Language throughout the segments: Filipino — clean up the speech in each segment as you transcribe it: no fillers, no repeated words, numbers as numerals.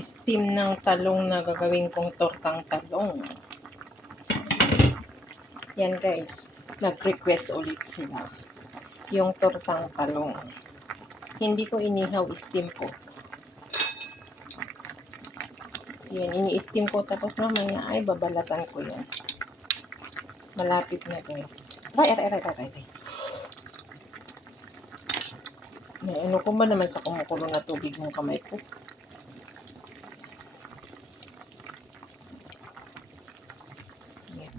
steam ng talong na gagawin kong tortang talong. Yan guys, nag-request ulit sila. Yung tortang talong. Hindi ko inihaw, steam ko. So yan, ini-steam ko tapos mamaya ay babalatan ko yan. Malapit na guys. Aray. Ano ko ba naman sa kumukulo na tubig ng kamay ko? Yan.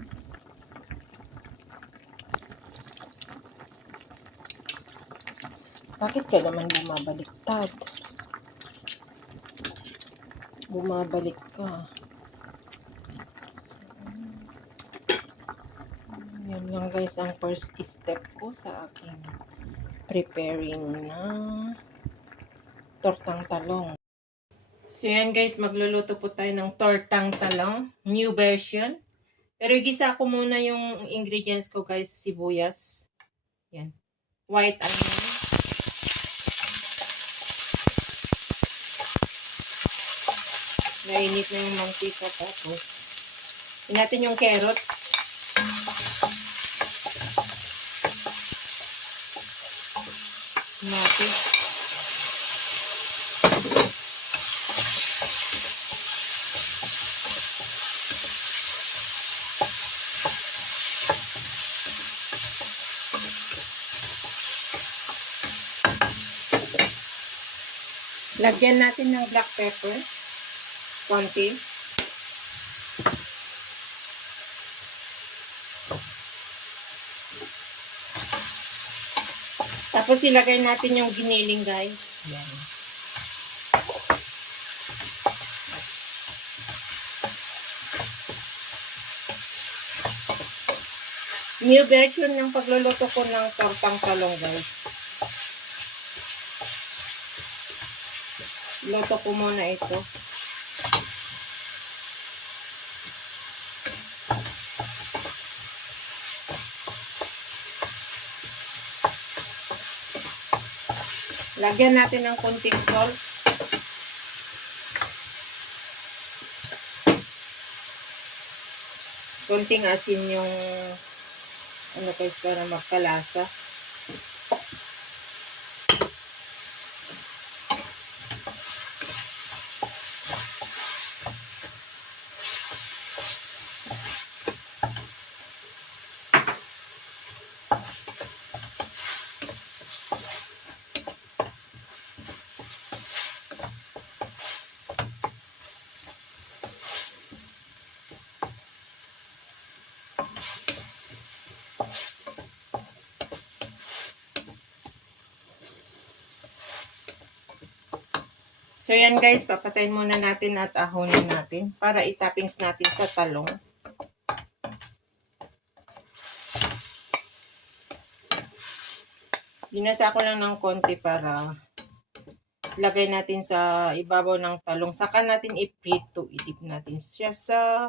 Bakit ka naman bumabaliktad? Bumabalik ka. Yan lang guys ang first step ko sa aking preparing na tortang talong. So yan guys, magluluto po tayo ng tortang talong, new version. Pero igisa ko muna yung ingredients ko guys, sibuyas. Yan. White onion. Nainit na yung mantika tapos. Natin yung carrots. Natin. Lagyan natin ng black pepper. Konti. Tapos ilagay natin yung giniling guys. Yan. New version ng pagluluto ko ng tortang talong guys. Luto ko muna ito. Lagyan natin ng konting salt. Konting asin yung ano guys para magkalasa. So yan guys, papatayin muna natin at ahonin natin para itoppings natin sa talong. Binasa ko lang ng konti para lagay natin sa ibabaw ng talong. Saka natin i-prito, i-dip natin siya sa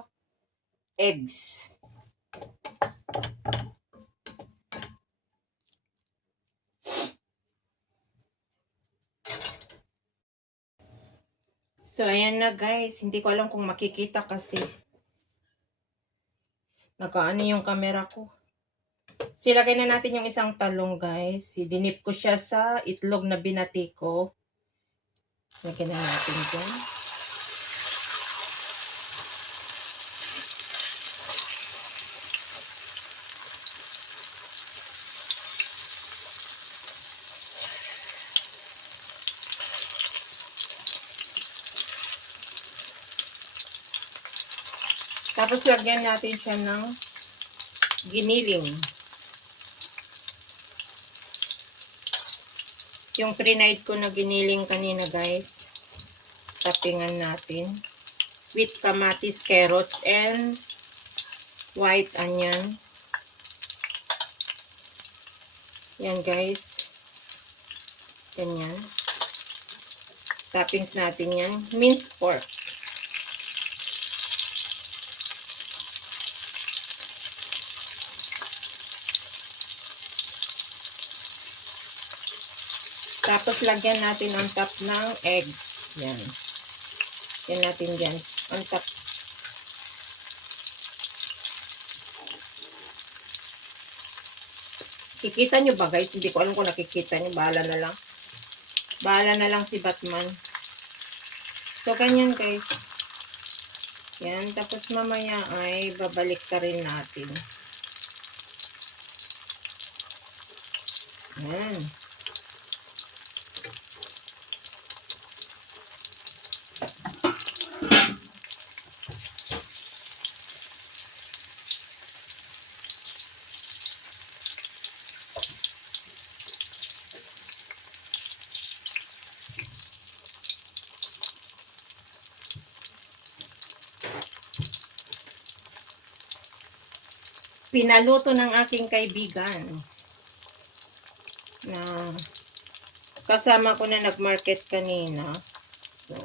eggs. So, ayan na guys. Hindi ko alam kung makikita kasi nakaano yung camera ko. So, ilagay na natin yung isang talong guys. Dinip ko siya sa itlog na binati ko. Lagyan na natin dyan. Tapos lagyan natin siya ng giniling. Yung pre-night ko na giniling kanina guys. Toppingan natin. With kamatis, carrots, and white onion. Yan guys. Ganyan. Toppings natin yan. Minced pork. Tapos lagyan natin ang top ng eggs. Yan. Yan natin dyan. On top. Kikita nyo ba guys? Hindi ko alam kung nakikita nyo. Bahala na lang. Bahala na lang si Batman. So, ganyan guys. Yan. Tapos mamaya ay babalik ka rin natin. Yan. Pinaluto ng aking kaibigan na kasama ko na nag-market kanina. So,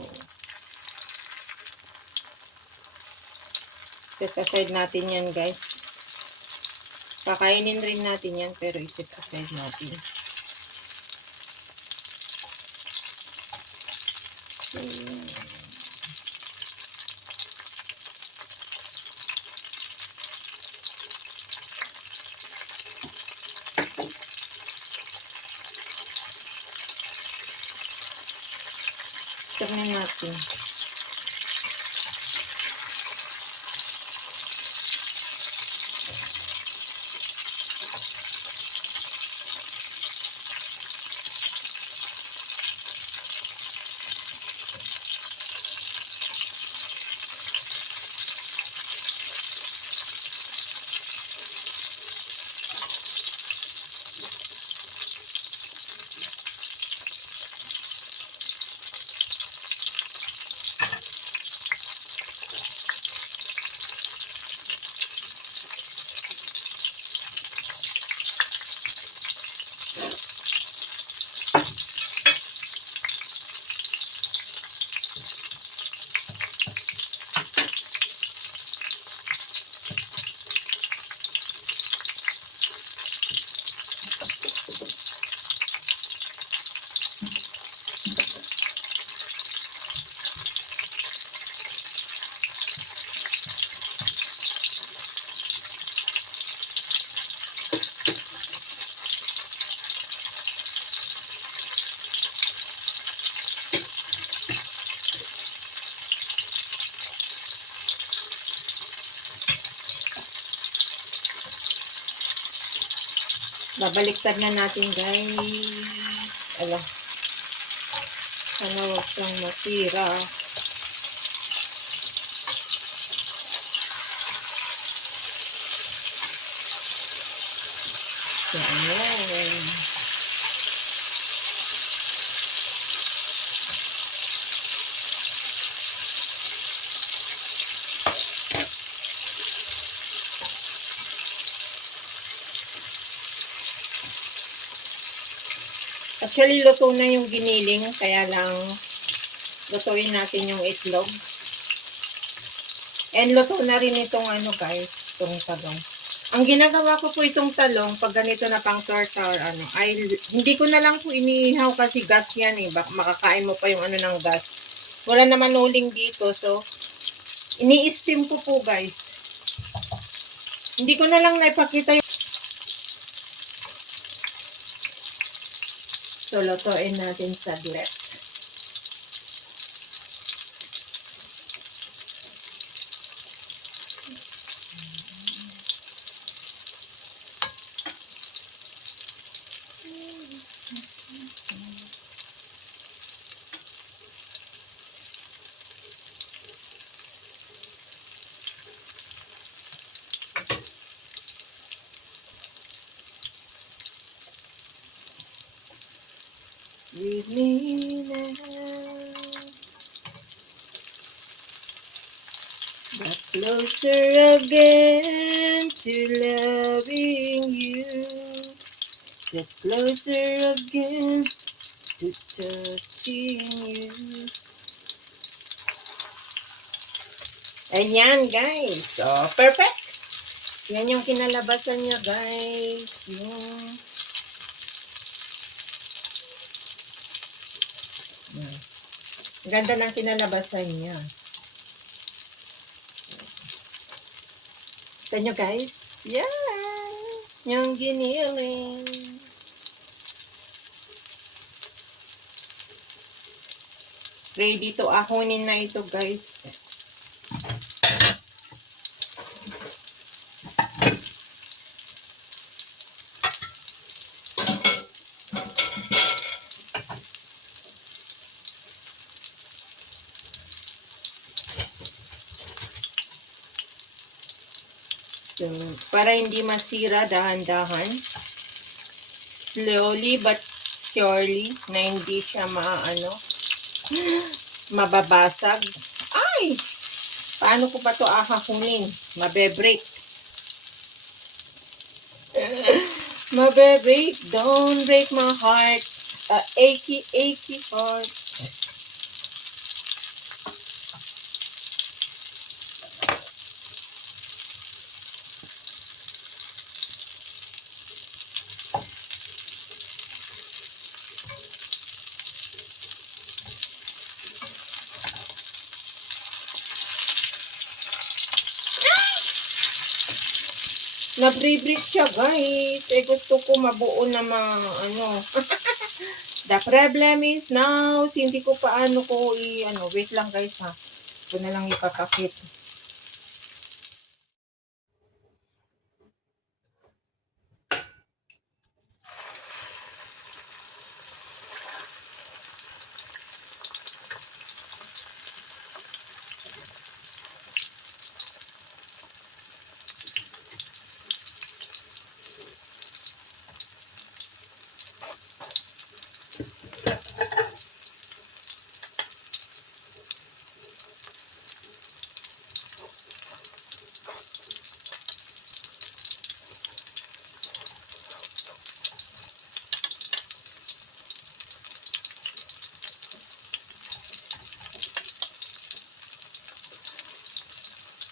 set aside natin yan guys. Kakainin rin natin yan pero set aside natin. So, tignan natin. Babaliktad na natin guys. Ala. Sana huwag siyang matira. Yan. Actually, luto na yung giniling. Kaya lang, lutuin natin yung itlog. And luto na rin itong ano guys, itong talong. Ang ginagawa ko po itong talong, pag ganito na pang tartar, ay hindi ko na lang po inihaw kasi gas yan eh. Baka makakain mo pa yung ano ng gas. Wala naman uling dito, so ini-steam ko po guys. Hindi ko na lang naipakita yung... So, lutuin natin saglit. With me now, but closer again to loving you, just closer again to touching you. Ayan guys, so perfect. Yan yung kinalabasan niya guys, yung Ganda ng kinalabasan niya. Ito nyo guys. Yan! Yung giniling. Ready to ahonin na ito guys. So, para hindi masira, dahan-dahan. Slowly but surely na hindi siya mababasag. Ay! Paano ko pa to ahakunin? Mabe-break. Mabe-break. Don't break my heart. Achy, achy heart. Nabri-break siya, guys. Gusto ko mabuo na The problem is now, hindi ko paano ko wait lang guys ha. Ito na lang ipapakit.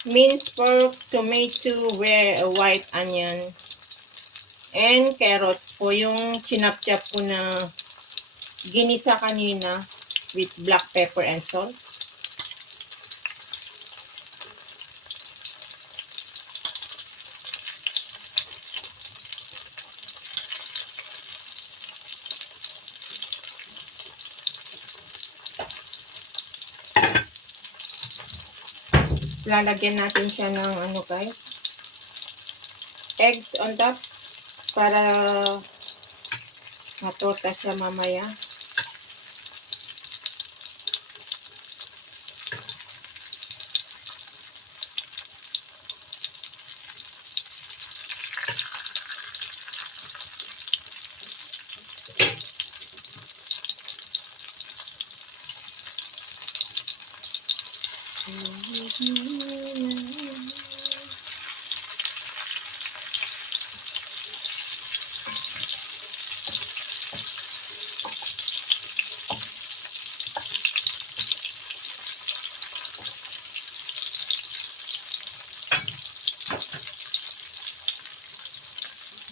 Minced pork, tomato, white onion, and carrots po yung chinap-chop ko na ginisa kanina with black pepper and salt. Lalagyan natin siya ng guys, eggs on top para matota siya mamaya.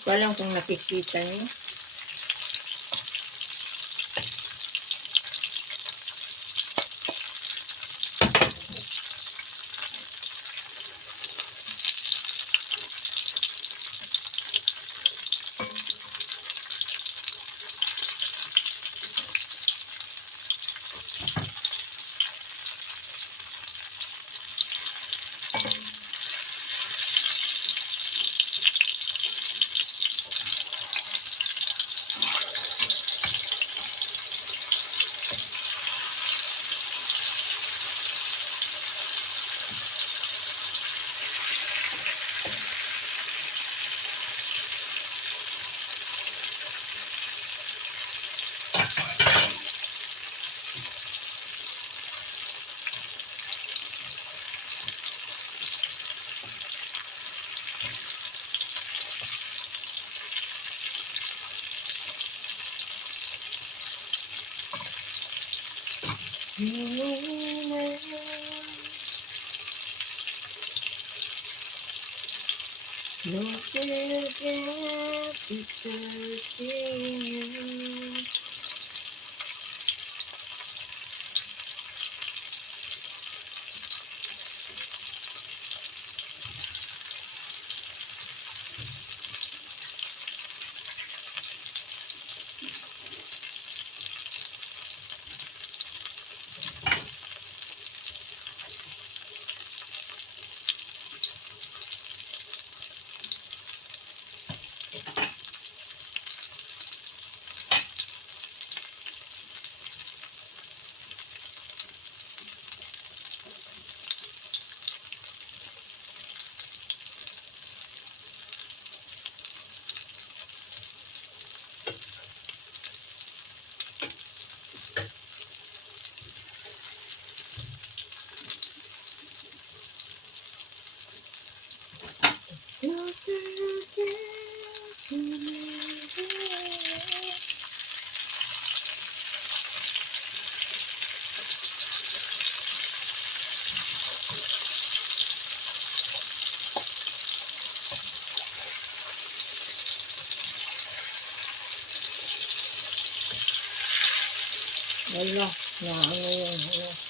Walang kung nakikita niyo. Wala. Na ano yun. Ano.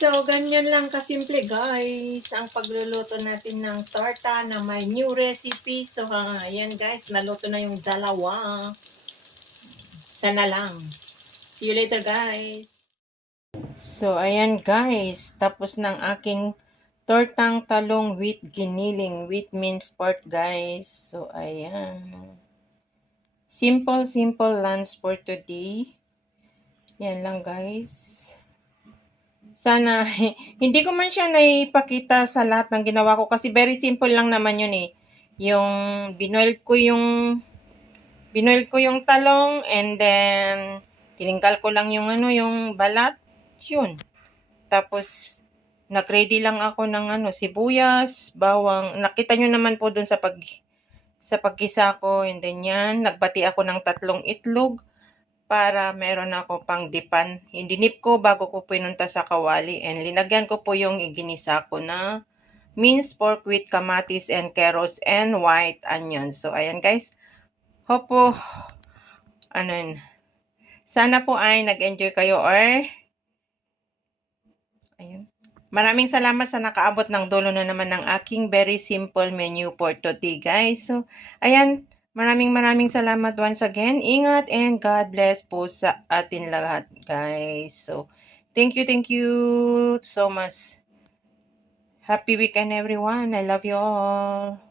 So, ganyan lang kasimple guys, ang pagluluto natin ng torta na may new recipe. So, ayan guys, naluto na yung dalawa. Sana lang. See you later guys. So, ayan guys, tapos ng aking tortang talong with giniling, with minced pork guys. So, ayan. Simple lunch for today. Yan lang guys. Sana, hindi ko man siya naipakita sa lahat ng ginawa ko kasi very simple lang naman yun eh. Yung binuel ko yung talong and then tininggal ko lang yung yung balat. Yun. Tapos nag-ready lang ako ng sibuyas, bawang. Nakita nyo naman po dun sa paggisa ko and then yan, nagbati ako ng 3 itlog para meron ako pang dipan. Dinip ko bago ko pinunta sa kawali and linagyan ko po yung iginisa ko na minced pork with kamatis and carrots and white onions. So, ayan guys. Hope po, sana po ay nag-enjoy kayo or ayun. Maraming salamat sa nakaabot ng dulo na naman ng aking very simple menu for today guys. So, ayan. Maraming salamat once again. Ingat and God bless po sa atin lahat, guys. So, thank you so much. Happy weekend, everyone. I love you all.